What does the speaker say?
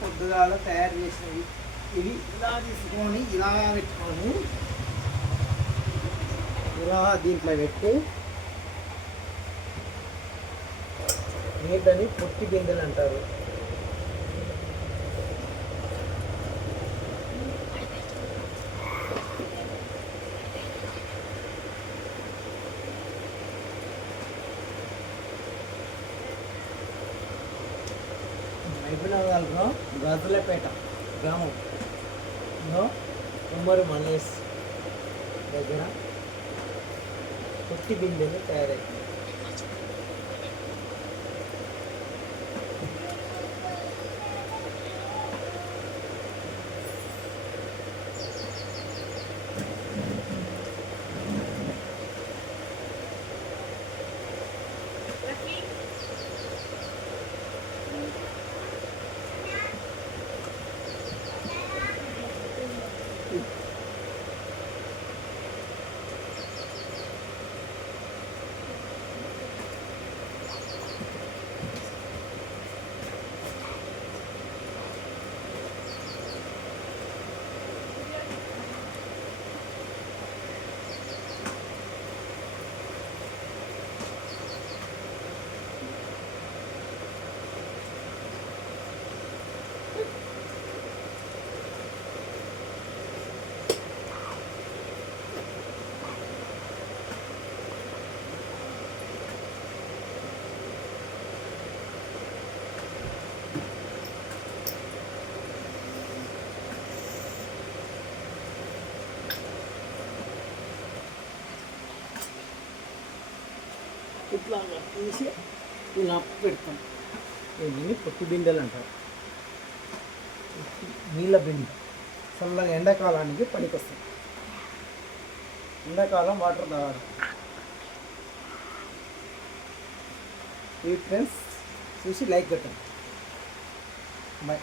పొద్దుగాల తయారు చేసినవి. ఇవి ఇలా తీసుకొని ఇలా పెట్టుకొని ఇలా దీంట్లో పెట్టి వీటిని పొట్టి బిందెలు అంటారు. మైబునగర్లో గజలపేట గ్రామం ఉమ్మడి మలేష్ దగ్గర పొట్టి బిందెలు తయారవుతాయి. ఇట్లా తీసి ఇలా పెడతాం. దీన్ని పొట్టి బిందెలు అంటారు. నీళ్ళ బిందె చల్లగా ఎండాకాలానికి పనికొస్తాయి. ఎండాకాలం వాటర్ తాగాలి. ఈ ఫ్రెండ్స్ చూసి లైక్ కొట్టండి. బాయ్.